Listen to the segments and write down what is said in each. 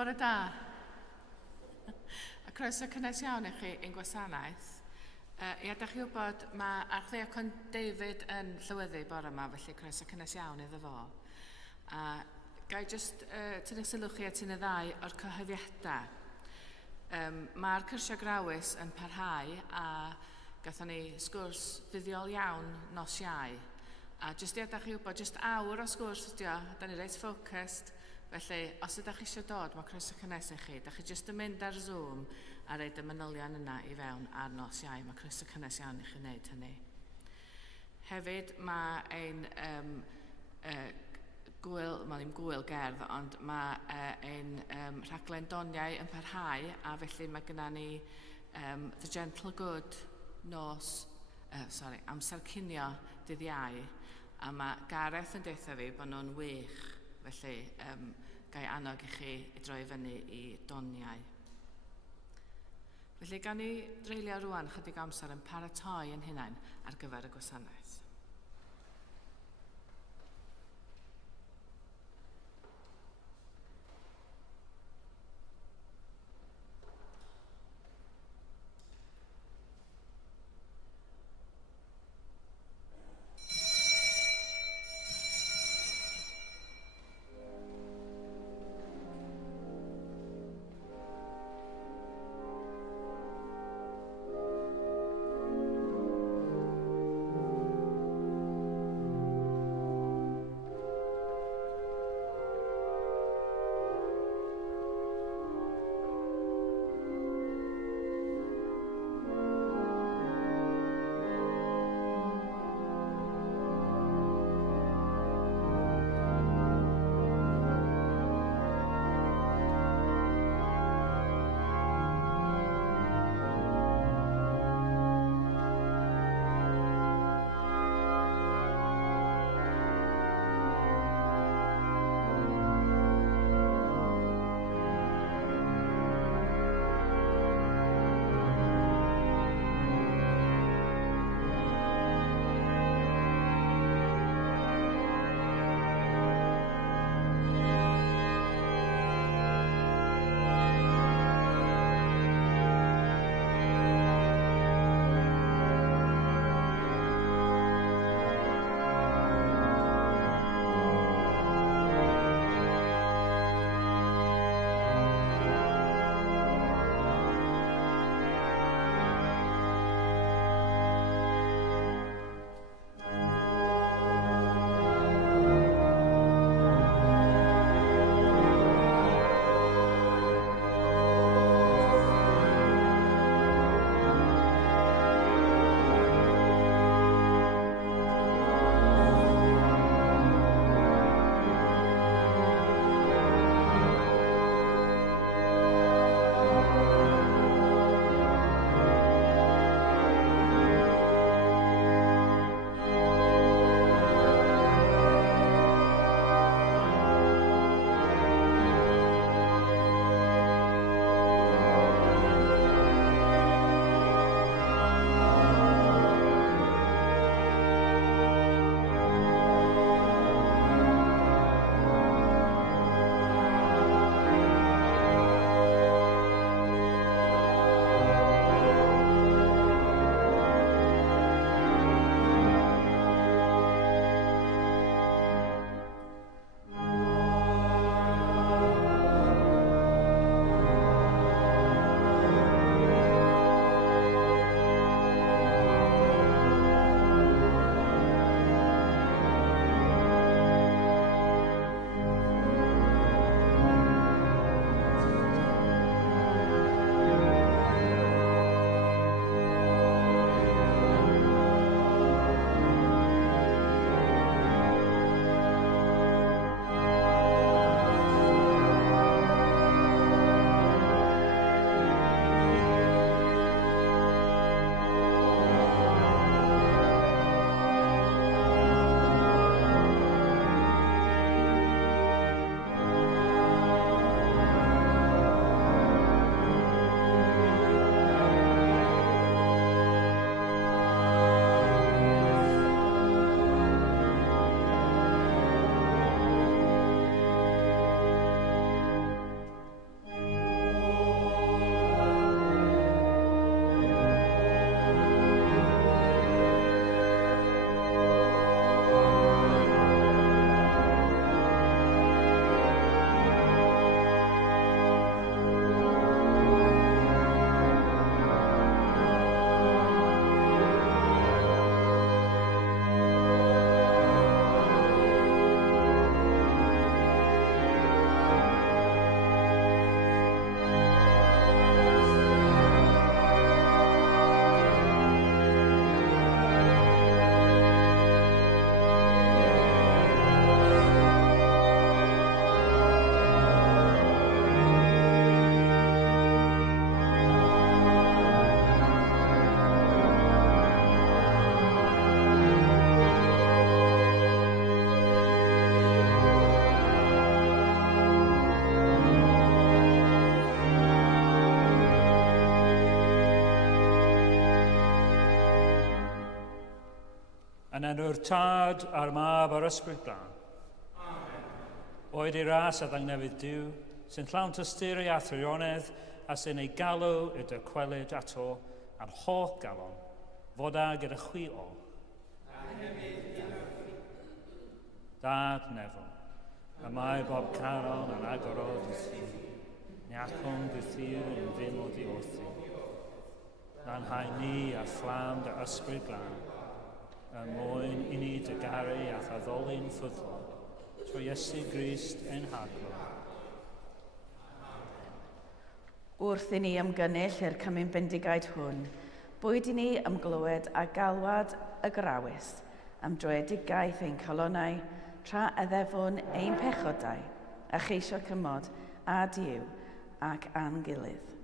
Bore da. A croeso cynnes iawn i chi ein gwasanaeth. Ia, da chi wybod, mae Archdeacon David yn llyweddu bore yma, felly croeso cynnes iawn iddo fo. A gai jyst tynnu sylw chi at un y ddau o'r cyhoeddiadau. Mae'r cyrsio Garawys yn parhau a gathon ni sgwrs fuddiol iawn nos Iau. A jyst i da chi wybod, jyst awr o sgwrs ydi o, da ni reit focused. Felly, os ydych chi eisiau dod, mae croeso cynnes i chi. Da chi jyst yn mynd ar Zoom a reid y manylion yna i fewn ar nos Iau. Mae croeso cynnes iawn i chi wneud hynny. Hefyd, mae ein ddim gwyl gerdd, ond mae ein rhaglen doniau yn parhau, a felly mae gyda ni The Gentle Good amser cinio dydd Iau, a mae Gareth yn deitha fi bod nhw'n wych, felly gai annog i chi i droi fyny i doniau. Felly gan ni dreulio rwan chydig amser yn paratoi yn hunain ar gyfer y gwasanaeth. yn enw'r Tad a'r Mab a'r Ysbryd Glân. Amen. Oed i ras a ddangnewydd Duw, sy'n llawn tystyr ei athrionedd a sy'n ei galw i dy gwelyd ato a'r holl galon, foda gyda chwi o. Dad nefel, y mae bob caron yn agorod y thi, ni acwn gythyr yn ddim o ddiwrthi. Na'n hae ni a fflam dy ysbryd glân, yn mwyn i ni dygaru a thaddoli'n ffyddlon, trwy Iesu Grist ein haglo. Wrth i ni ymgynnull i'r Cymun Bendigaid hwn, bwyd i ni ymglywed a galwad y Garawys, am drwyedigaeth ein colonnau, tra eddefwn ein pechodau, a cheisio cymod a Duw ac a'n gilydd.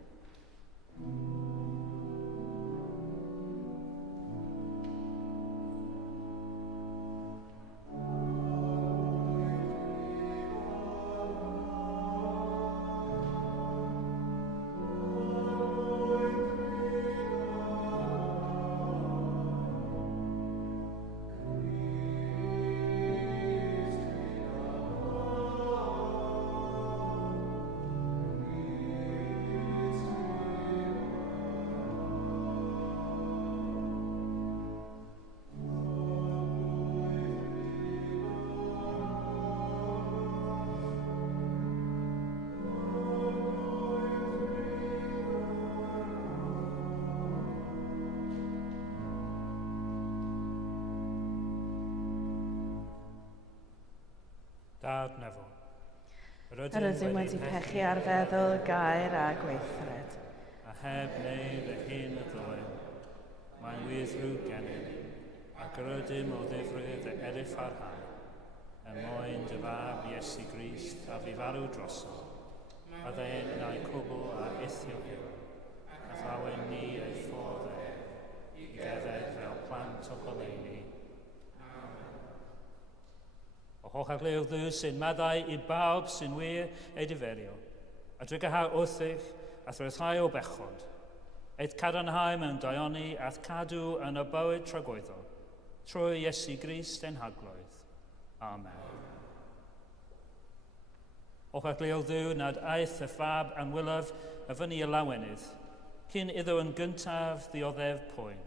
Dad nefel. Yr ydym wedi pechu ar feddwl, gair a gweithred. A heb wneud y hyn y ddoen, mae'n wyddrw gennym, ac yr ydym o ddifrydd y eriff ar hau, mwyn dy fab Iesu Grist a fi farw droso, a dde'n na'i cwbl a ithio hyn, a thawen ni ei ffordd i gedded fel plant o goleuni. O holl arleo Dduw sy'n maddau i bawb sy'n wir ei diferio, a drigahau wrthych a thrythau o bechod, eith cadarnhau mewn daioni ath cadw yn y bywyd tragwyddol, trwy Iesu Grist ein haglwydd. Amen. O arleo Dduw nad aeth y ffab anwylaf y fyny y lawenydd, cyn iddo yn gyntaf ddioddef poen,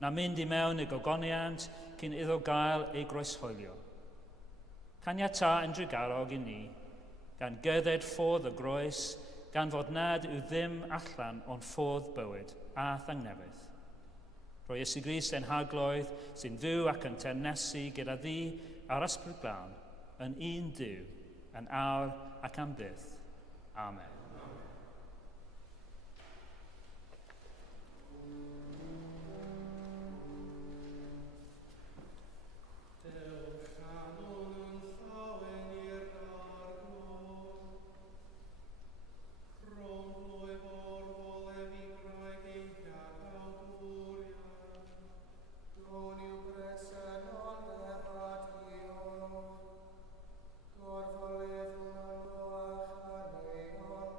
na mynd i mewn i gogoniant cyn iddo gael ei groeshoelio. Caniata yn drigarog i ni, gan gydded ffordd y groes, gan fod nad yw ddim allan o'n ffordd bywyd a thangnefydd. Rwy Iesu Grist ein haglwydd sy'n fyw ac yn ternesu gyda ddi a'r ysbryd glân, yn un Duw, yn awr ac am byth. Amen. Gorfod lefel yn goach a neon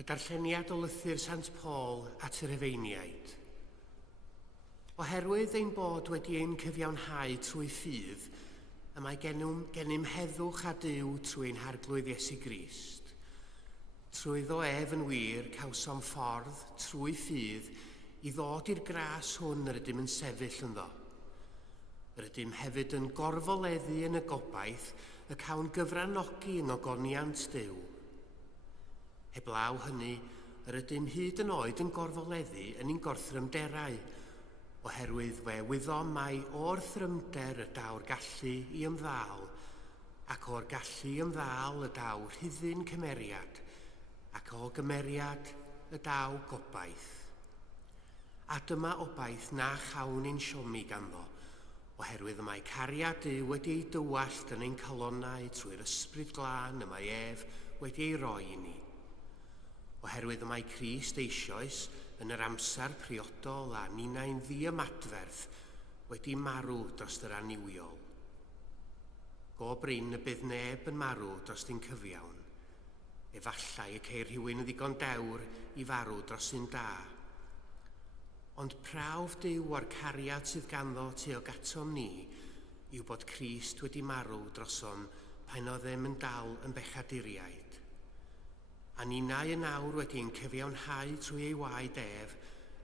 Y darlleniad o lythyr Sant Paul at yr Efeiniaid. Oherwydd ein bod wedi ein cyfiawnhau trwy ffydd, y mae gennym heddwch a Duw trwy ein harglwydd Iesu Grist. Trwyddo ef yn wir cawsom ffordd trwy ffydd i ddod i'r gras hwn yr ydym yn sefyll ynddo. Yr ydym hefyd yn gorfoleddu yn y gobaith y cawn gyfrannogi yng ngogoniant Duw. Heblaw hynny, yr ydym hyd yn oed yn gorfoleddu yn ein gorthrymderau, oherwydd fe wyddom mai o'r thrymder y daw'r gallu i ymddal, ac o'r gallu ymddal y daw rhyddyn cymeriad, ac o gymeriad y daw gobaith. A dyma obaith na chawn ein siomi ganddo, oherwydd y mae cariad Duw wedi ei dywallt yn ein calonnau trwy'r ysbryd glân y mae ef wedi ei roi i ni. Oherwydd y mae Crist eisoes yn yr amser priodol a ninnau'n ddi-ymadferth wedi marw dros yr aniwiol. Go brin y bydd neb yn marw dros ein cyfiawn, efallai y ceir rhywun yn ddigon dewr i farw dros un da. Ond prawf Duw o'r cariad sydd ganddo tuag atom ni yw bod Crist wedi marw drosom pan oedd ddim yn dal yn bechaduriaid. A ninnau yn awr wedi ein cyfiawnhau trwy ei waed ef,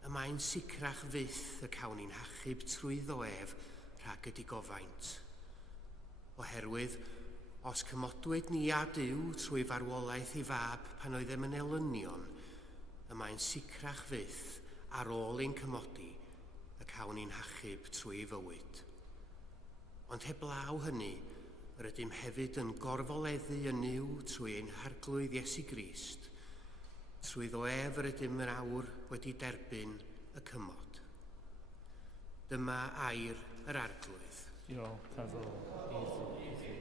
y mae'n sicrach fyth y cawn ni'n hachub trwy ef rhag ydi gofaint. Oherwydd, os cymodwyd ni a Duw trwy farwolaeth ei fab pan oedd ddim yn elynion, y mae'n sicrach fyth ar ôl ein cymodi y cawn ni'n hachub trwy ei fywyd. Ond heblaw hynny, yr ydym hefyd yn gorfoleddu yn yw trwy ein harglwydd Iesu Grist. Trwyddo ef yr ydym yn awr wedi derbyn y cymod. Dyma air yr arglwydd. Diolch efo iddi.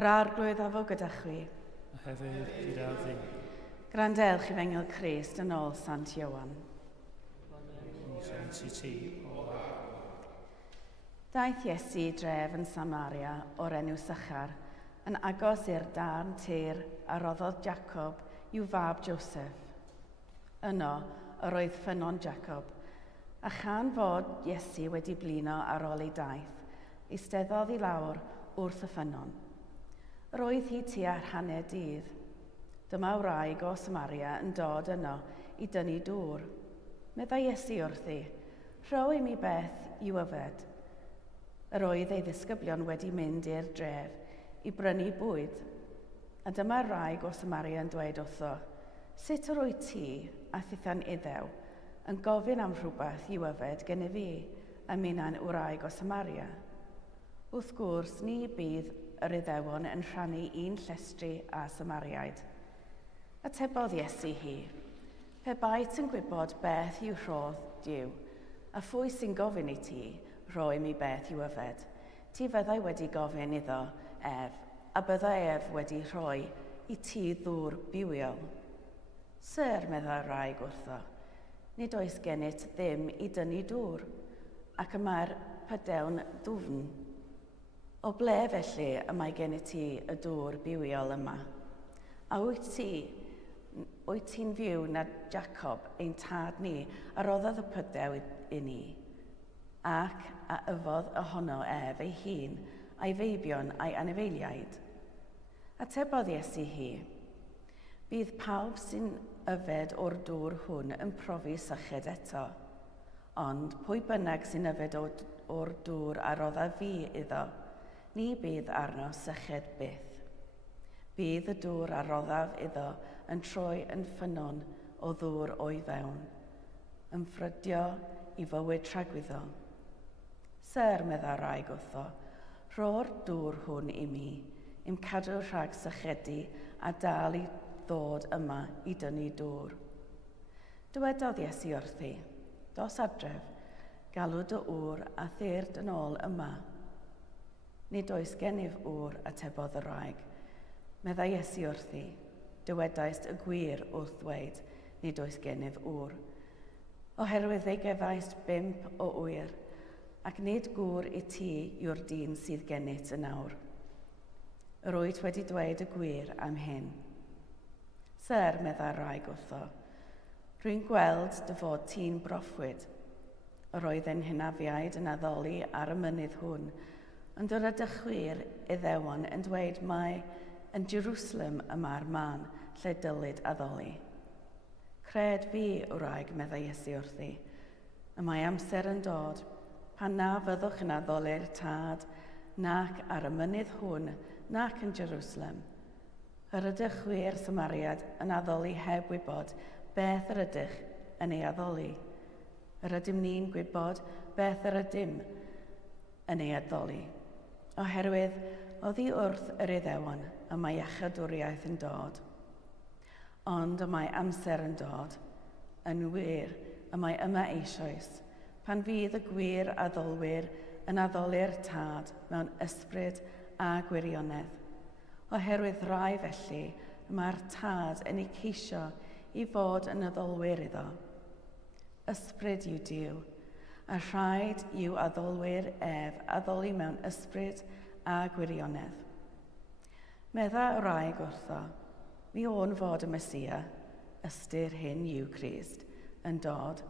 Yr arglwydd afo gyda chwi. A hefyd gyda fi. Grandewch i fengil Crist yn ôl Sant Iowan. Daeth Iesu dref yn Samaria o'r enw Sychar, yn agos i'r darn tir a roddodd Jacob i'w fab Joseph. Yno, yr oedd ffynon Jacob, a chan fod Iesu wedi blino ar ôl ei daith, eisteddodd i lawr wrth y ffynon. Roedd hi tua hanner dydd. Dyma wraig o Samaria yn dod yno i dynnu dŵr. Meddai Iesu wrthi, rhow i mi beth i'w yfed. Yr oedd ei ddisgyblion wedi mynd i'r dref i brynu bwyd. A dyma wraig o Samaria yn dweud wrtho, sut yr wyt ti, a thithan iddew, yn gofyn am rhywbeth i'w yfed gen i fi, a minnau'n wraig o Samaria. Wrth gwrs, ni bydd yr Iddewon yn rhannu un llestri a Samariaid. Atebodd Iesu hi, pe bai ti'n gwybod beth yw rhodd Duw, a phwy sy'n gofyn i ti, rhoi mi beth i'w yfed, ti fyddai wedi gofyn iddo ef, a byddai ef wedi rhoi i ti ddŵr bywiol. Syr, meddai wraig wrtho, nid oes gennyt ddim i dynnu dŵr, ac yma'r pydewn ddwfn. O ble felly y mae gennyt ti y dŵr bywiol yma? A wyt ti'n fyw na Jacob ein tad ni a roddodd y pydew i ni? Ac a yfodd ohono ef ei hun a'i feibion a'i anifeiliaid. Atebodd Iesu hi, bydd pawb sy'n yfed o'r dŵr hwn yn profi syched eto, ond pwy bynnag sy'n yfed o'r dŵr a rodda fi iddo, ni bydd arno syched byth. Bydd y dŵr a roddaf iddo yn troi yn ffynnon o ddŵr o'i fewn, yn ffrydio i fywyd tragwyddo. Syr, medda wraig wrtho, rho'r dŵr hwn i mi, im cadw rhag sychedu a dal i ddod yma i dynnu dŵr. Dywedodd Iesu wrthi, dos adref, galw dy ŵr a thyrd yn ôl yma. Nid oes gennyf ŵr, atebodd y wraig. Medda Iesu wrthi, dywedaist y gwir wrth ddweud, nid oes gennyf ŵr. Oherwydd ei gefaist 5 o ŵyr, ac nid gŵr i ti yw'r dyn sydd gennyt yn awr. Yr wyt wedi dweud y gwir am hyn. Syr, medda'r wraig wrtho, rwy'n gweld dy fod ti'n broffwyd. Yr oedd yn hynafiaid yn addoli ar y mynydd hwn, ond yr ydych Iddewon yn dweud mai yn Jerusalem yma'r man lle dylid addoli. Cred fi, wraig, medda Iesu wrthi, y mae amser yn dod, pan na fyddwch yn addoli'r tad, nac ar y mynydd hwn, nac yn Jerusalem. Yr ydych Samariad yn addoli heb wybod beth yr ydych yn ei addoli. Yr ydym ni'n gwybod beth yr ydym yn ei addoli. Oherwydd, oddi wrth yr Iddewon y mae iachadwriaeth yn dod. Ond y mae amser yn dod, yn wir y mae yma eisoes, pan fydd y gwir addolwyr yn addoli'r tad mewn ysbryd a gwirionedd. Oherwydd rai felly, mae'r tad yn ei ceisio i fod yn addolwyr iddo. Ysbryd yw Duw, a rhaid yw addolwyr ef addoli mewn ysbryd a gwirionedd. Medda wraig wrtho, mi o'n fod y Mesia, ystyr hyn yw Crist, yn dod,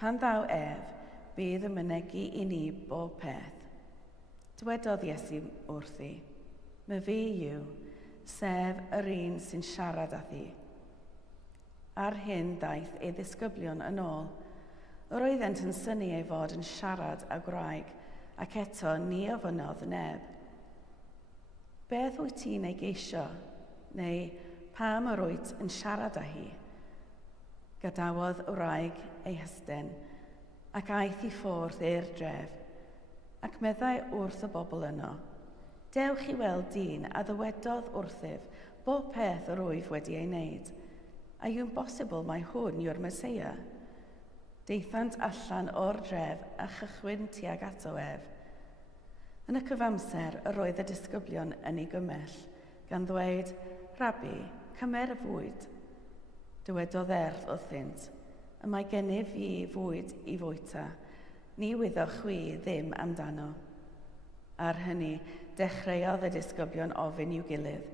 pan ddaw ef, bydd y mynegu i ni bob peth. Dywedodd Iesu wrthi, my fi yw, sef yr un sy'n siarad â thi. Ar hyn daeth ei ddisgyblion yn ôl. Yr oeddent yn syni ei fod yn siarad â gwraig, ac eto ni ofynodd neb. Beth wyt ti'n ei geisio, neu pam yr wyt yn siarad â hi? Gadawodd y wraig ei hysten, ac aeth i ffwrdd i'r dref, ac meddai wrth y bobl yno. Dewch i weld dyn a ddywedodd wrthyf bob peth yr wyf wedi ei wneud. A yw'n bosibl mai hwn yw'r Mesia? Deithant allan o'r dref a chychwyn tuag ato ef. Yn y cyfamser, yr oedd y disgyblion yn ei gymell, gan ddweud, Rabi, cymer y fwyd. Dywedodd wrthynt, y mae gennyf i fwyd i fwyta, ni wyddwch chwi ddim amdano. Ar hynny, dechreuodd y disgyblion ofyn i'w gilydd,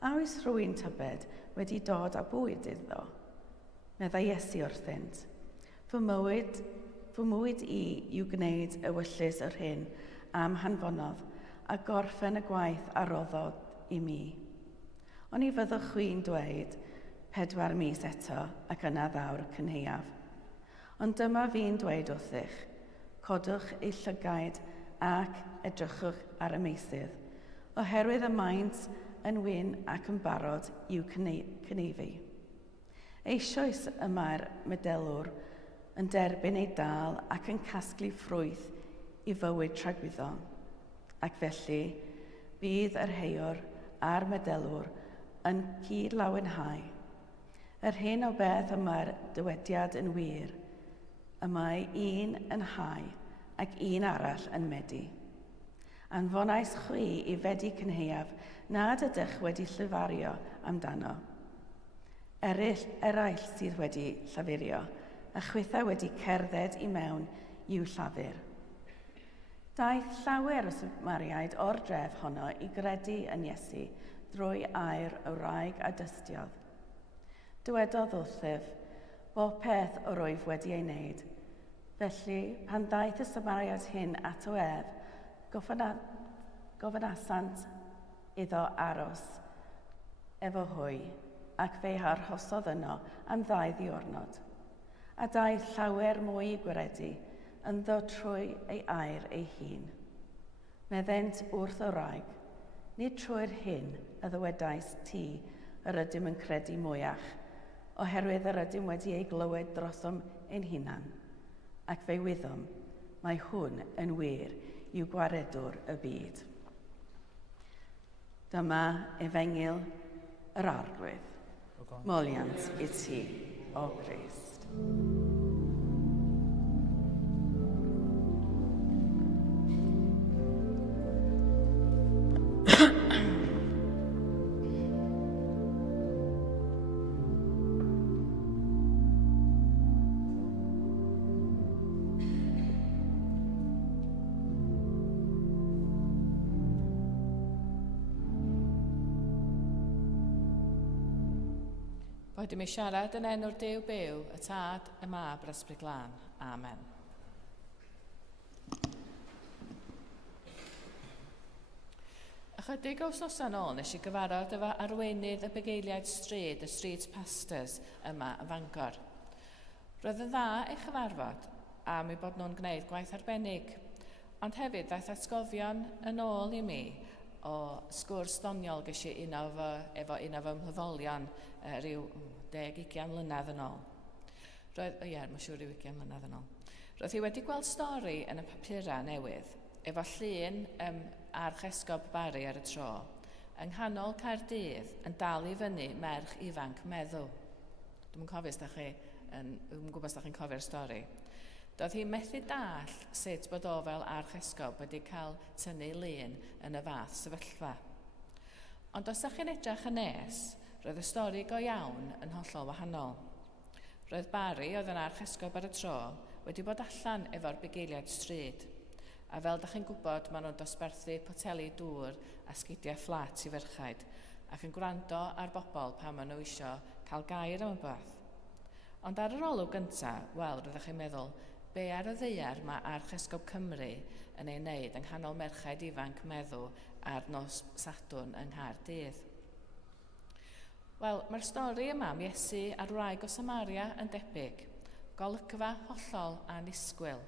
a oes rhywun tybed wedi dod â bwyd iddo? Medda Iesu wrthynt, fy mwyd i yw gwneud y wyllus yr hyn am hanfonodd a gorffen y gwaith a roddodd i mi. Ond i fyddwch chwi'n dweud 4 mis eto ac yna ddaw'r cynheuaf. Ond dyma fi'n dweud wrthych, codwch ei llygaid ac edrychwch ar y meisydd, oherwydd y maint yn wyn ac yn barod i'w cyneifu. Eisoes y mae'r medelwr yn derbyn ei dal ac yn casglu ffrwyth i fywyd tragwyddo, ac felly bydd yr heiwr a'r medelwr yn cyd-lawenhau. Yr hyn o beth y mae'r dywediad yn wir, y mae un yn hau ac un arall yn medi. Anfonais chwi i fedi cynheuaf nad ydych wedi llyfario amdano. Eraill sydd wedi llafurio, a chwytha wedi cerdded i mewn i'w llafur. Daeth llawer o Samariaid o'r dref honno i gredu yn Iesu drwy air y wraig a dystiodd. Dywedodd wrthyf, bob peth o'r wyf wedi ei wneud. Felly, pan daeth y Samariad hyn ato ef, gofynasant iddo aros efo hwy ac fe arhosodd yno am 2 ddiwrnod. A daeth llawer mwy i gwiredu ynddo trwy ei air ei hun. Meddent wrth y wraig, nid trwy'r hyn y ddywedais ti yr ydym yn credu mwyach, oherwydd yr ydym wedi ei glywed drosom ein hunan, ac fe wyddom, mae hwn yn wir i'w gwaredwr y byd. Dyma efengil yr arglwydd. Moliant i ti, o Grist. Oedym i siarad yn enw'r Duw byw, y Tad, y Mab, yr Ysbryd Glân. Amen. Ychydig o wythnosau nôl nes i gyfarfod efo arweinydd y bugeiliaid stryd, y Street Pastors yma yn Fangor. Roedd yn dda eich cyfarfod am eu bod nhw'n gwneud gwaith arbennig, ond hefyd daeth atgofion yn ôl i mi o sgwrs doniol ges i efo un o fy mhlydolion rhyw 10-20 mlynedd yn ôl. Mae'n siŵr ryw 20 mlynedd yn ôl. Roedd hi wedi gweld stori yn y papura newydd efo llun ar chesgob Bari ar y tro, yng nghanol Caerdydd yn dal i fyny merch ifanc meddw. Dwi'n gwybod os da chi'n cofio'r stori. Doedd hi methu dall sut bod o fel archesgob wedi cael tynnu lun yn y fath sefyllfa. Ond os ydych chi'n edrych yn nes, roedd y stori go iawn yn hollol wahanol. Roedd Bari, oedd yn archesgob ar y tro, wedi bod allan efo'r bugeiliaid stryd. A fel ydych chi'n gwybod, maen nhw'n dosbarthu poteli dŵr a sgidiau fflat i ferchaid ac yn gwrando ar bobl pan maen nhw isio cael gair am y bath. Ond ar yr olwg gyntaf, wel, roeddech chi'n meddwl, be ar y ddeiar mae Archesgob Cymru yn ei wneud yng nghanol merchaid ifanc meddw ar nos Sadwrn yng Nghaerdydd. Wel, mae'r stori yma am Iesu a'r wraig o Samaria yn debyg, golygfa hollol anisgwyl,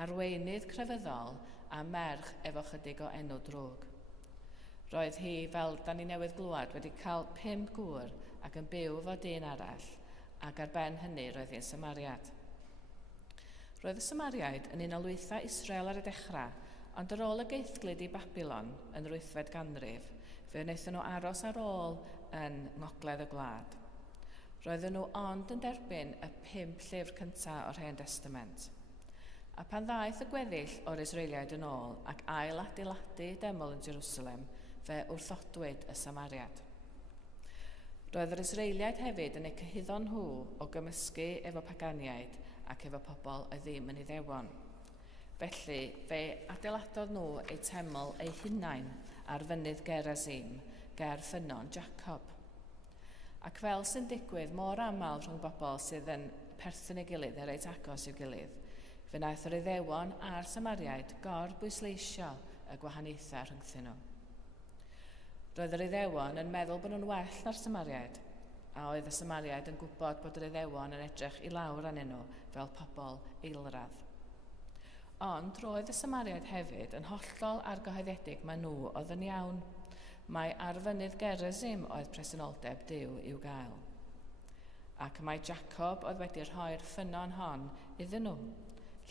arweinydd crefyddol a merch efo chydig o enw drwg. Roedd hi, fel da ni newydd glwad, wedi cael 5 gŵr ac yn byw fo dyn arall, ac ar ben hynny roedd hi'n Samariad. Roedd y Samariaid yn un o lwythau Israel ar y dechrau, ond ar ôl y geithglyd i Babylon yn yr 8fed ganrif, fe wnaethon nhw aros ar ôl yn ngogledd y gwlad. Roedden nhw ond yn derbyn y 5 llyfr cyntaf o'r Hen Testament. A pan ddaeth y gweddill o'r Israeliaid yn ôl ac ail adeiladu deml yn Jerusalem, fe wrthodwyd y Samariad. Roedd yr Israeliaid hefyd yn eu cyhuddo nhw o gymysgu efo paganiaid ac efo pobl oedd ddim yn Iddewon. Felly, fe adeiladodd nhw eu teml eu hunain ar fynydd Gerazim, ger ffynon Jacob. Ac fel sy'n digwydd mor aml rhwng bobl sydd yn perthyn ei gilydd neu reit agos i'w gilydd, fe wnaeth yr Iddewon a'r Samariaid gorbwysleisio y gwahaniaethau rhwngthyn nhw. Roedd yr Iddewon yn meddwl bod nhw'n well na'r Samariaid, a oedd y Samariaid yn gwybod bod yr Iddewon yn edrych i lawr arnyn nhw fel pobl eilradd. Ond roedd y Samariaid hefyd yn hollol argyhoeddiedig mae nhw oedd yn iawn. Mae ar fynydd Gerazim oedd presenoldeb Duw i'w gael. Ac mae Jacob oedd wedi rhoi'r ffynon hon iddyn nhw,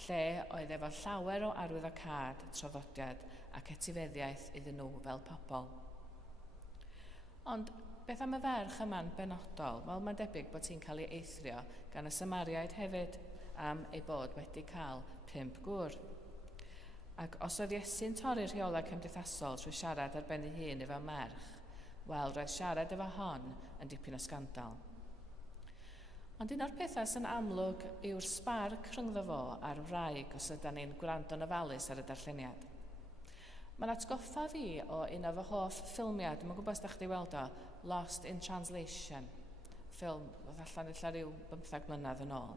lle oedd efo llawer o arwyddocâd, traddodiad ac etifeddiaeth iddyn nhw fel pobl. Ond beth am y ferch yma'n benodol? Wel, mae'n debyg bod hi'n cael ei eithrio gan y Samariaid hefyd am ei bod wedi cael 5 gŵr. Ac os oedd Iesu'n torri'r rheolau cymdeithasol trwy siarad ar ben ei hun efo merch, wel, roedd siarad efo hon yn dipyn o sgandal. Ond un o'r pethau sy'n amlwg yw'r sbarc rhyngddo fo a'r wraig os ydyn ni'n gwrando'n ofalus ar y darlleniad. Mae'n atgoffa fi o un o fy hoff ffilmiau, dwi'n gwybod os da chdi weld o, Lost in Translation, ffilm oedd allan illa rhyw 15 mlynedd yn ôl.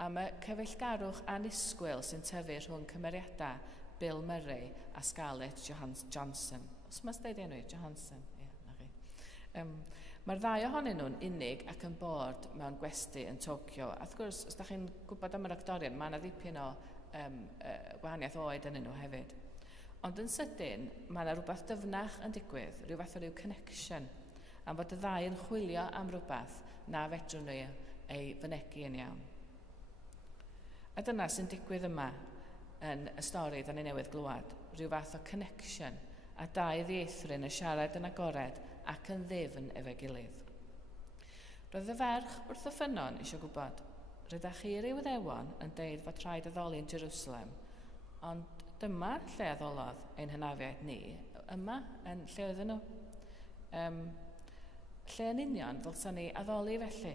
Am y cyfeillgarwch annisgwyl sy'n tyfu rhwng cymeriadau Bill Murray a Scarlett Johansson. Os mae'n dweud enw i, Johansson? Ie, na chi. Mae'r ddau ohonyn nhw'n unig ac yn bod mewn gwesty yn Tokyo. A wrth gwrs, os da chi'n gwybod am yr actorion, mae yna ddipyn o gwahaniaeth oed yn nhw hefyd. Ond yn sydyn, mae yna rhywbeth dyfnach yn digwydd, rhyw fath o ryw connection, am fod y ddau yn chwilio am rhywbeth na fedrwn nhw ei fynegu yn iawn. A dyna sy'n digwydd yma yn y stori da ni newydd glywed, rhyw fath o connection, a dau ddieithrin yn siarad yn agored ac yn ddifn efo'i gilydd. Roedd y ferch wrth y ffynon eisiau gwybod, rydych chi ryw ddewon yn deud fod rhaid addoli yn Jerusalem, ond dyma lle addolodd ein hynafiaid ni, yma yn lle oedden nhw. Lle yn union ddylsan ni addoli felly.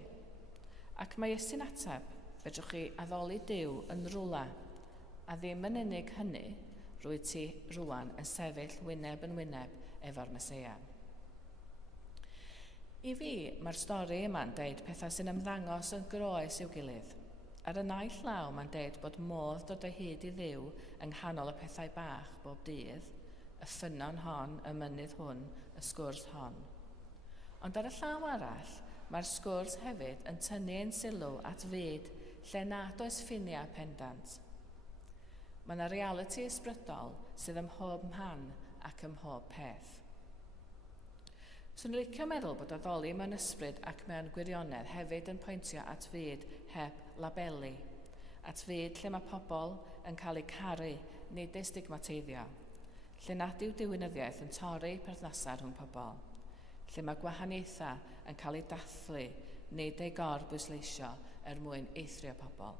Ac mae Iesu'n ateb, fedrwch chi addoli Duw yn rwla, a ddim yn unig hynny, rwy ti rwan yn sefyll wyneb yn wyneb efo'r Meseia. I fi, mae'r stori yma'n deud pethau sy'n ymddangos yn groes i'w gilydd. Ar y naill law mae'n deud bod modd dod o hyd i Dduw yng nghanol y pethau bach bob dydd, y ffynon hon, y mynydd hwn, y sgwrs hon. Ond ar y llaw arall, mae'r sgwrs hefyd yn tynnu ein sylw at fyd lle nad oes ffiniau pendant. Mae yna realiti ysbrydol sydd ym mhob man ac ym mhob peth. Swn i'n licio meddwl bod addoli mewn ysbryd ac mewn gwirionedd hefyd yn pwyntio at fyd heb labeli, at fyd lle mae pobl yn cael eu caru, nid eu stigmateiddio, lle nad yw diwinyddiaeth yn torri perthnasau rhwng pobl, lle mae gwahaniaethau yn cael eu dathlu, nid ei gorbwysleisio mwyn eithrio pobl.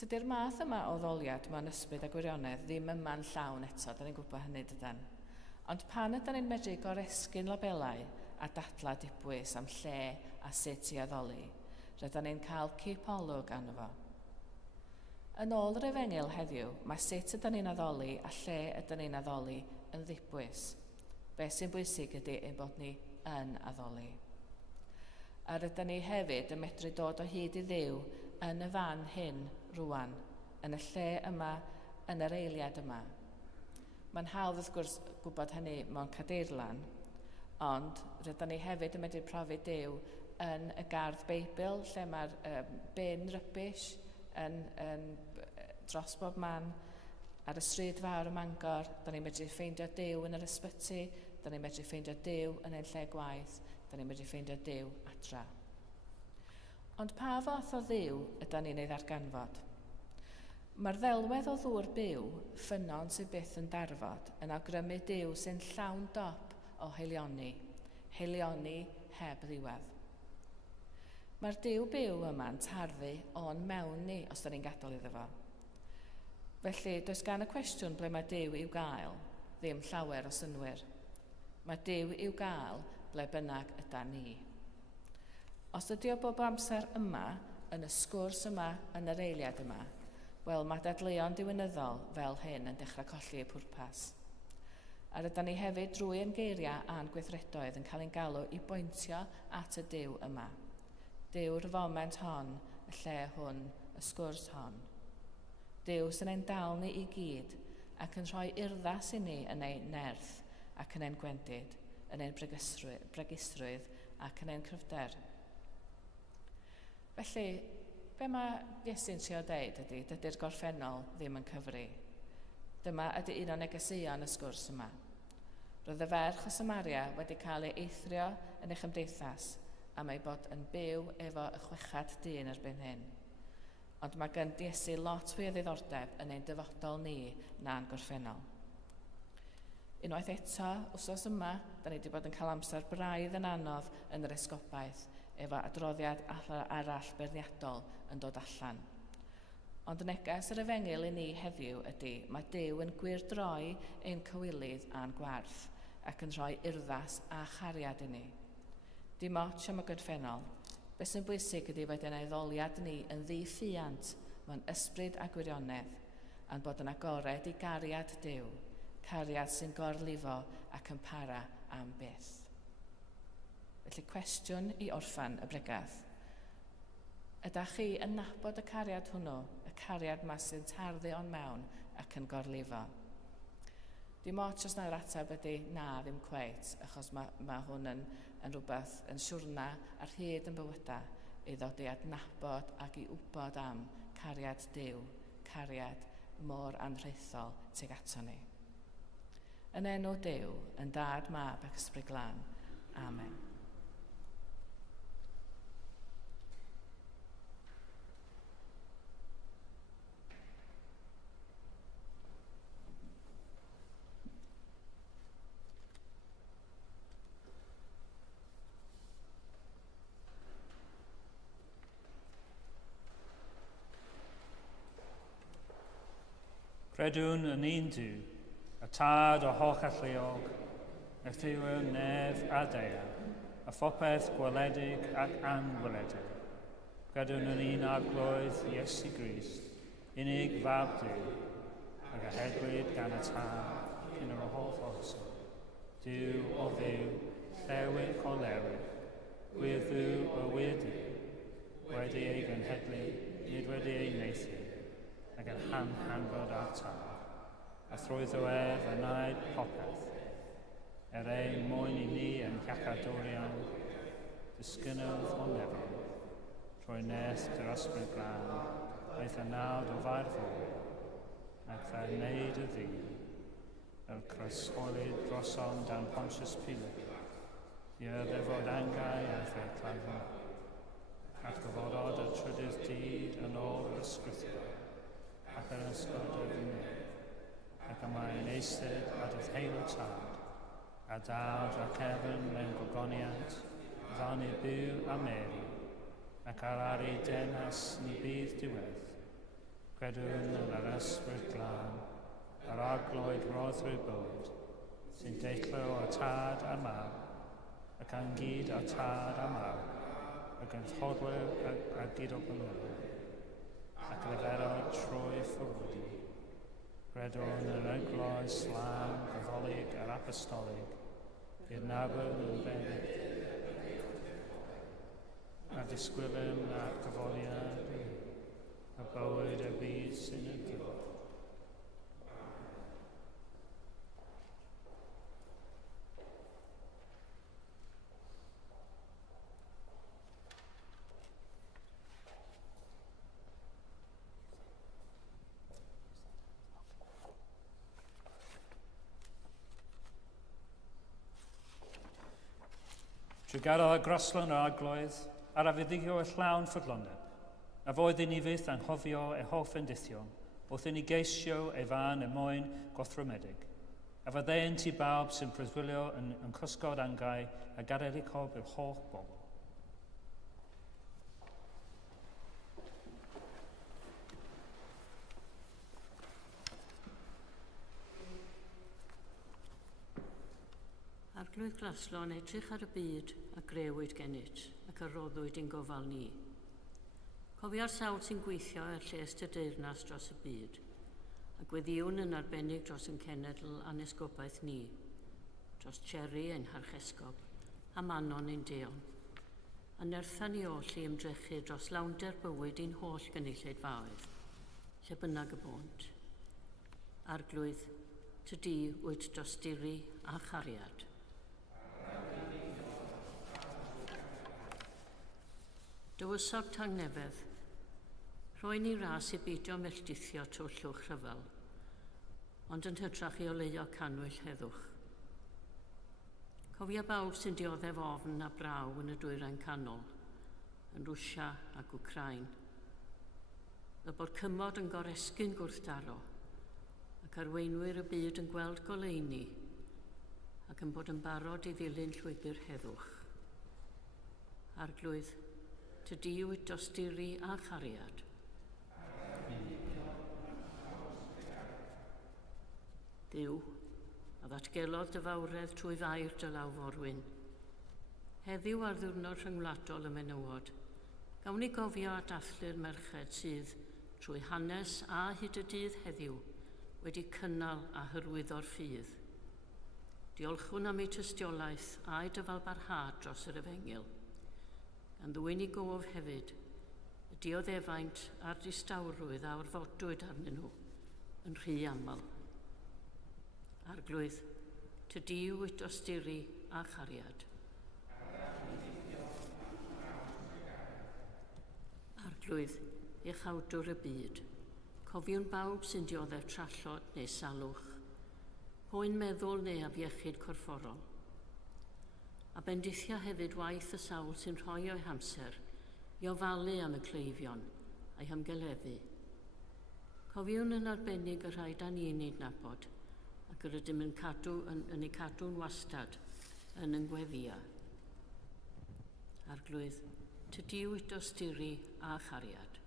Tydi'r math yma o ddoliad mewn ysbryd a gwirionedd ddim yma'n llawn eto, da ni'n gwybod hynny dydan. Ond pan ydyn ni'n medru goresgyn labelau a dadla dibwys am lle a sut i addoli, rydyn ni'n cael cipolwg arno fo. Yn ôl yr Efengyl heddiw, mae sut ydyn ni'n addoli a lle ydyn ni'n addoli yn ddibwys. Be sy'n bwysig ydy ein bod ni yn addoli. A rydyn ni hefyd yn medru dod o hyd i Dduw yn y fan hyn rwan, yn y lle yma, yn yr eiliad yma. Mae'n hawdd wrth gwrs gwybod hynny mewn cadeirlan, ond rydyn ni hefyd yn medru profi Duw yn y gardd Beibl, lle mae'r bin rybish dros bob man, ar y stryd fawr ym Mangor, da ni'n medru ffeindio Duw yn yr ysbyty, da ni'n medru ffeindio Duw yn ein lle gwaith, da ni'n medru ffeindio Duw adra. Ond pa fath o Dduw ydyn ni'n ei ddarganfod? Mae'r ddelwedd o ddŵr byw, ffynon sydd byth yn darfod, yn awgrymu Duw sy'n llawn dop o heilioni heb ddiwedd. Mae'r Duw byw yma'n tarddu o'n mewn ni os da ni'n gadael iddo fo. Felly, does gan y cwestiwn ble mae Duw i'w gael, ddim llawer o synwyr. Mae Duw i'w gael ble bynnag yda ni. Os ydy o bob amser yma, yn y sgwrs yma, yn yr eiliad yma, wel, mae dadleuon diwynyddol fel hyn yn dechrau colli eu pwrpas. A rydyn ni hefyd drwy ein geiriau a'n gweithredoedd yn cael ein galw i bwyntio at y Duw yma. Duw'r foment hon, y lle hwn, y sgwrs hon. Duw sy'n ein dal ni i gyd ac yn rhoi urddas i ni yn ei nerth ac yn ein gwendid, yn ein bregistrwydd ac yn ein cryfder. Felly, be mae Iesu'n trio deud ydy, dydy'r gorffennol ddim yn cyfri. Dyma ydy un o negeseuon y sgwrs yma. Roedd y ferch o Samaria wedi cael ei eithrio yn eich ymdeithas am ei bod yn byw efo y chwechad dyn erbyn hyn. Ond mae gan Iesu lot fwy o ddiddordeb yn ein dyfodol ni na'n gorffennol. Unwaith eto, wsos yma, da ni wedi bod yn cael amser braidd yn anodd yn yr esgobaeth efo adroddiad arall beirniadol yn dod allan. Ond neges yr Efengyl i ni heddiw ydy, mae Duw yn gwirdroi ein cywilydd a'n gwarth ac yn rhoi urddas a chariad i ni. Dim ots am y gorffennol, be sy'n bwysig ydy fod yn aeddoliad ni yn ddi-ffiant mewn ysbryd a gwirionedd, a'n bod yn agored i gariad Duw, cariad sy'n gorlifo ac yn para am byth. Felly cwestiwn i orffan y bregath. Ydych chi yn nabod y cariad hwnnw, y cariad ma sy'n tarddu o'n mewn ac yn gorlifo. Dim ots os na'r ateb ydy na ddim cweit, achos mae hwn yn rhywbeth yn siwrna ar hyd yn bywydau i ddod i adnabod ac i wybod am cariad Duw, cariad mor anrheithol tuag ato ni. Yn enw Duw, yn Dad, Mab ac Ysbryd Glân. Amen. Credwn yn un Duw, y tad o holl alluog, y ddiw'r nef a deia, y phopeth gweledig ac angweledig. Credwn yn un arglwydd Iesu Grist, unig fab Duw, ac a hedwyd gan y tad cyn yr holl orsyn. Duw o ddiw, llewig o lewig, wyddw o wyddw, wedi ei gynhedlu, nid wedi ei neithu, ac yn hanfod ar tad, a thrwydd o ef yn aed popeth, ein mwyn i ni yn hiacadorion, disgynydd o nefyn, trwy nes dy'r Ysbryd Glân, aeth y nawd o fair fwy, ac fe wneud y ddyn, yr croesholid drosom dan Pontius Pilate, i ddefod angau a fe clafo, ac gyfodod y trydydd dyd yn ôl yr ysgrythio, ac yr ysgod o'r unig, ac yma yn eistedd at y theil y tad, a dawd a cefn mewn gogoniant, fan i byw a Mary, ac ar ei denas ni bydd diwedd. Credwn yn yr Ysbryd Glân, yr arglwydd roddwyr bywyd, sy'n deillio o tad a maw, ac yn gyd o tad a maw, ac yn thodwyr a gyd o blynyddoedd, ac leferoedd trwy ffwrdd. Credwn yn eglwys slan, Catholig a'r Apostolig, i'r nabod yn bennig, a disgwylem a'r gyfoliad, a bywyd y byd sy'n y ddiwedd. Trwy gadael y groslon o'r arglwydd, ar a fuddigio y llawn ffwrloneb, a foedd i ni fydd anghofio e hoff endithion, wrth i ni geisio e fan y mwyn gothrymedig, a fydde'n ti bawb sy'n preswylio yn cysgod angau a gadael i cob i'r holl bobl. Arglwydd Glaslon edrych ar y byd a grewyd gennyt ac a roddwyd ein gofal ni. Cofio'r sawl sy'n gweithio ar lles y deyrnas dros y byd, a gweddiwn yn arbennig dros yn cenedl anesgobaeth ni, dros Cherry ein harchesgob, a Manon ein deon. A nerthan ni oll i ymdrechu dros lawnder bywyd ein holl gynulleidfaoedd, lle bynnag y bont. Arglwydd, tydi wyt dros diri a chariad. Dywysog tangnefedd, rhoi ni ras i beidio melltithio trwy llwch rhyfel, ond yn hytrach i oleio canwyll heddwch. Cofia bawb sy'n dioddef ofn a braw yn y dwyrain canol, yn Rwsia ac Wcrain. Y bod cymod yn goresgyn gwrthdaro, ac arweinwyr y byd yn gweld goleuni, ac yn bod yn barod i ddilyn llwybr heddwch. Arglwydd, tydi wyt dosturi a chariad. Duw, a ddatgelodd dy fawredd trwy fair dy law forwyn. Heddiw ar ddiwrnod rhyngwladol y menywod, gawn ni gofio a dathlu'r merched sydd, trwy hanes a hyd y dydd heddiw, wedi cynnal a hyrwyddo'r ffydd. Diolchwn am ei tystiolaeth a'i dyfal barhad dros yr Efengil. Gan ddwy'n i gof hefyd, y dioddefaint a'r distawrwydd a orfodwyd arnyn nhw, yn rhy aml. Arglwydd, ty di wyt osturi a chariad. Arglwydd, eich awdwr y byd. Cofiwn bawb sy'n dioddef trallod neu salwch, poen meddwl neu afiechyd corfforol. A bendithia hefyd waith y sawl sy'n rhoi o'i hamser i ofalu am y cleifion a'i hymgeleddu. Cofiwn yn arbennig y rhaid â ni'n ei nabod ac yr ydym yn ei cadw'n wastad yn yngweddia. Arglwydd, tydi wyt osturi a chariad.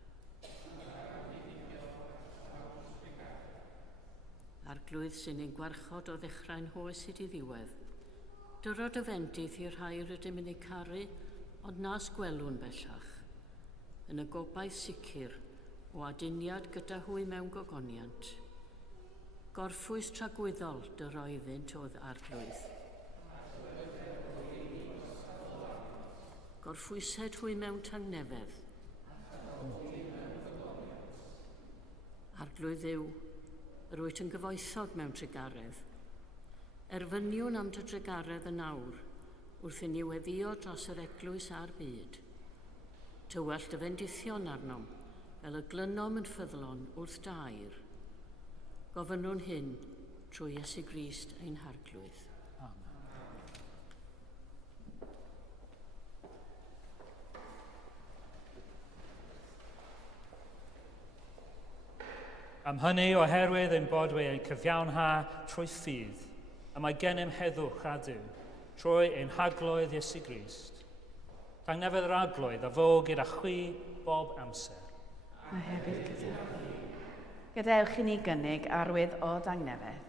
Arglwydd sy'n ein gwarchod o ddechrau'n hoes hyd i ddiwedd. Dyrod y fendydd i'r rhai rydym yn ei caru, ond nas gwelwn bellach. Yn y gobaith sicr o aduniad gyda hwy mewn gogoniant. Gorffwys tragwyddol dy roeddynt oedd arglwydd. Gorffwysed hwy mewn tangnefedd. Arglwydd yw, yr wyt yn gyfoethog mewn tregaredd. Erfyniwn am dy tregaredd yn awr, wrth i ni weddio dros yr eglwys a'r byd. Tywallt y fendithion arnom, fel y glynom yn ffyddlon wrth dair. Gofynnwn hyn trwy Iesu Grist ein harglwydd. Am hynny oherwydd ein bod we ein cyfiawnha trwy ffydd, a mae gennym heddwch a Duw, trwy ein haglwydd Iesu Grist. Tangnefedd yr arglwydd a fo gyda chwi bob amser. A hefyd gyda. Gadewch i ni gynnig arwydd o dangnefedd.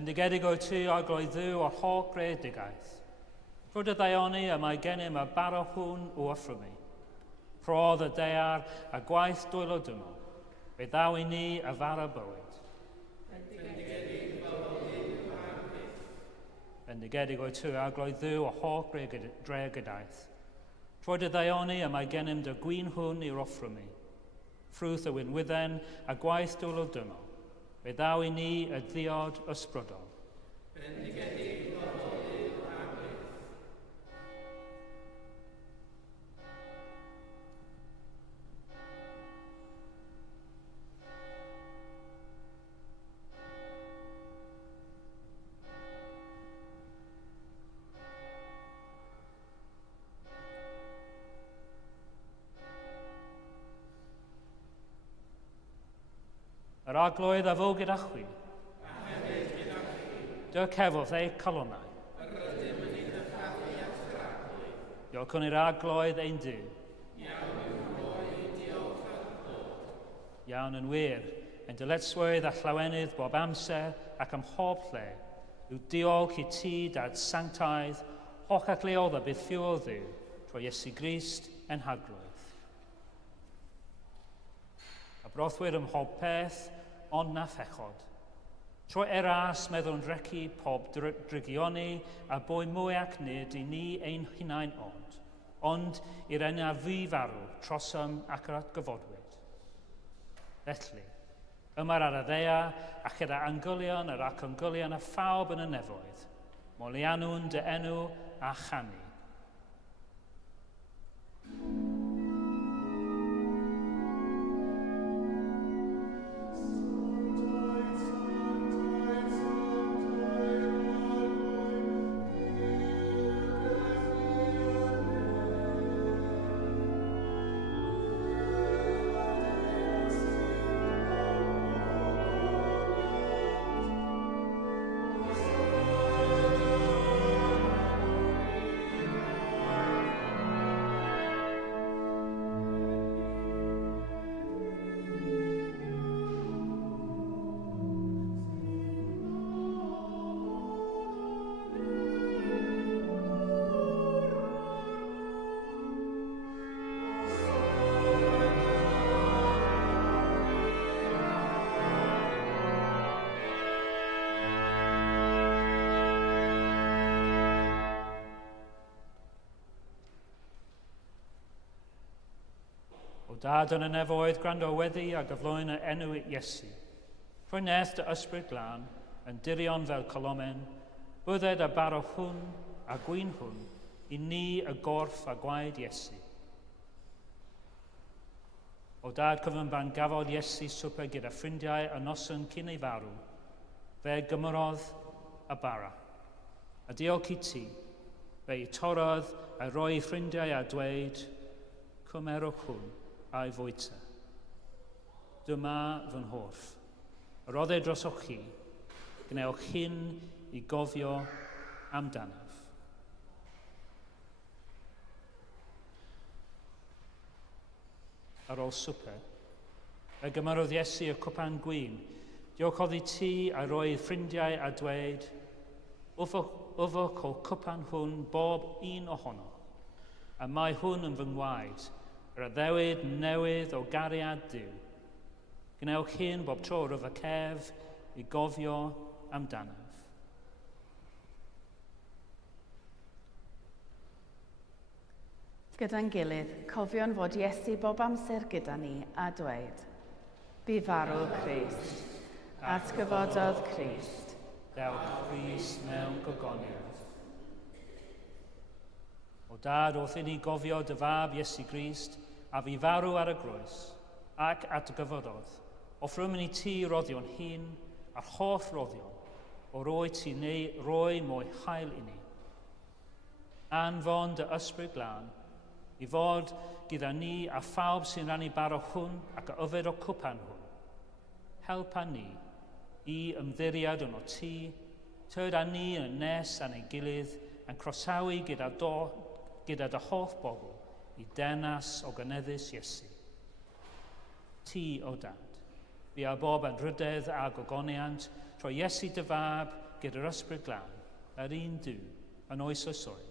Bendigedig o ti arglwydd Dduw o'r holl greadigaeth. Rwyd y ddaioni y mae gennym y baro hwn o offrymu. Frodd y dear a gwaith dwylo dymol, fe ddaw i ni a fara bywyd. Bendigedig o'i tu agloedd ddiw o holl dre gydaeth. Troed y ddaioni y mae gennym dy gwyn hwn i'r offro mi. Ffrwth y wynwydden a gwaith dwylo dymol, fe ddaw i ni y ddiod ysbrydol. Bendigedig bobl yw aglydd. Yr aglwydd a fo gyda chwi. A hefyd gyda chwi. Dy cefodd ei calonau. Yr ydym yn ei ddefnyddio at graflu. Diolch yn yr aglwydd ein dyw. Iawn yn mwy diolch ar ddod. Iawn yn wir, ein dyletswydd a llawenydd bob amser ac am hob lle. Yw diolch i ti dad sanctaidd, hoch ac leodd a bydd ffiodd ddiw, trwy Iesu Grist yn haglwydd. A brothwyr ym mhob peth, ond na phechod. Trwy eras meddwl yn recu pob drygioni a bwy mwy ac nid i ni ein hunain ond i'r enna fi farw trosym ac yr atgyfodwyd. Felly, yma'r ar y ddea a chyda angylion yr ac angylion a phawb yn y nefoedd, molianwn dy enw a chanu. Dad yn y nefoedd gwrando weddi a gyflwyno enw Iesu. Rwy'n neth dy ysbryd glân yn dirion fel colomen, bydded a baro hwn a gwyn hwn i ni y gorff a gwaed Iesu. O dad cyfynban gafod Iesu swper gyda ffrindiau a noson cyn ei farw, fe gymrodd a bara. A diolch i ti, fe i torodd a roi ffrindiau a dweud, cymerwch hwn a'i fwyta. Dyma fy nghorff. Yr oddau dros o'ch chi, gnewch hyn i gofio amdanaf. Ar ôl swper, fe gymerodd Iesu y cwpan gwyn. Diolchodd i ti a roedd ffrindiau a dweud, Yfwch o cwpan hwn bob un ohono, a mae hwn yn fy ngwaed, yr addewid newydd o gariad Duw. Gnewch hyn bob tro rwyf y cef i gofio amdanaf. Gyda'n gilydd, cofion fod Iesu bob amser gyda ni a dweud, Bu farw Crist, atgyfododd Crist. Dewch Crist mewn gogoniad. O dad, wrth i ni gofio dy fab Iesu Grist a fi farw ar y groes ac atgyfododd, offrwm i ti roddion hun a'r holl roddion o roi ti roi mwy hael i ni. Anfon dy ysbryd glân i fod gyda ni a phawb sy'n rannu baro hwn ac y yfed o cwpan hwn. Helpa ni i ymddiriad o'n o ti, tyd a ni yn nes a'n ei gilydd yn croesawu gyda dy holl bobl i denas o gyneddus Iesu. Ti o dad, fi a bob yn rydedd a gogoniant trwy Iesu dy fab gyda'r ysbryd glân, yr un Duw yn oes oes oedd.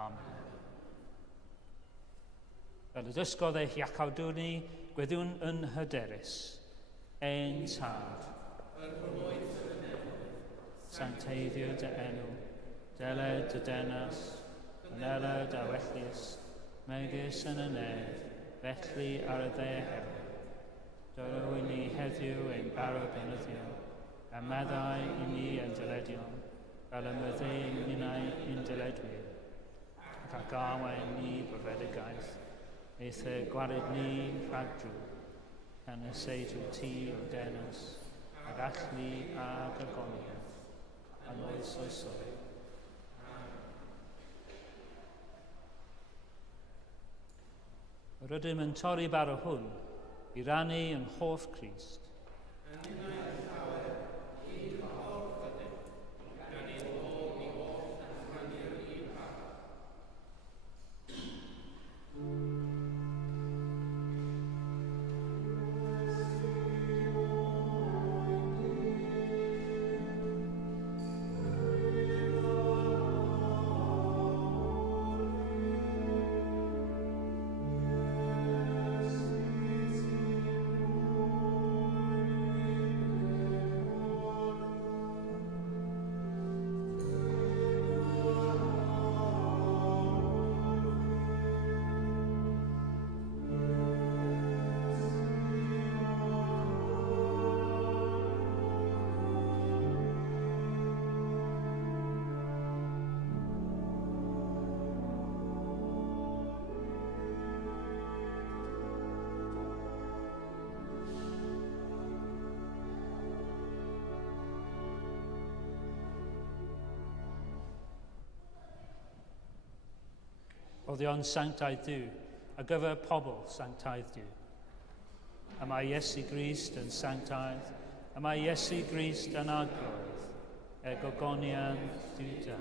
Amen. Fel y dysgodd e hiacawdwni, gwyddwn yn hyderus. Ein tad. Sancteiddio dy enw, deled dy denas, anelad a wellus, megis yn y nef, felly ar y dde hefyd. Dylw i ni heddiw ein barod benyddio, a meddai i ni yn dyledion, fel y myddeu'n ninnau i'n dyledwyr, ac a gawain ni brofedigaeth, eith y gwared ni rhag drwy, gan y seidw ti o denas, ac allu a gagoniaeth, a oes oesoedd. Rydym yn torri bar o hwn i rannu yn hoff Crist. Oddion sanctaeth Duw, a gyfer pobl sanctaeth Duw. Y mae Iesu Grist yn sanctaeth, y mae Iesu Grist yn arglwydd, e gogonian Duw da.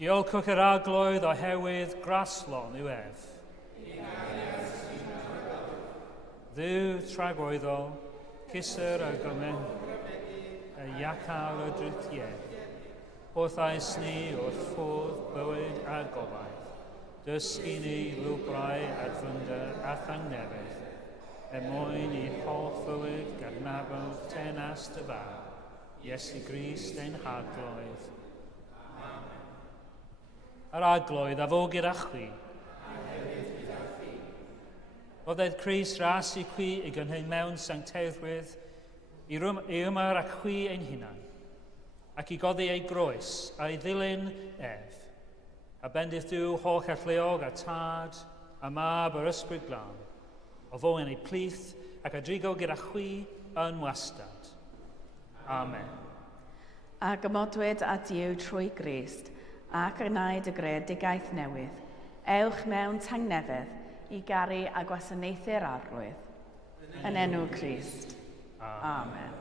Diolchwch yr aglwydd oherwydd graslon yw ef. Ddiw tragweddol, cysur a gymen, y iacawr o drithiau. Wrthais ni wrth ffwrdd bywyd a gobaith. Dysgu ni lwbrau adfynder a thangnefedd, mwyn i holl fywyd gadnabod tenas dy fawr, Iesu Grist ein haglwydd. Yr aglwydd a fo gyda chwi. Roedd Cris ras i chwi i gynhyn mewn sancteiddwydd i yma'r ac chwi ein hunan, ac i goddi ei groes a'i ddilyn ef, a bendith diw holl allleog a tad, a mab yr ysbryd glân, o fo yn ei plith ac a drigo gyda chwi yn wastad. Amen. A gymodwyd a Diw trwy Grist, ac ynaid y greadigaeth newydd, ewch mewn tangnefedd i garu a gwasanaethu'r arglwydd. Yn enw Crist. Amen.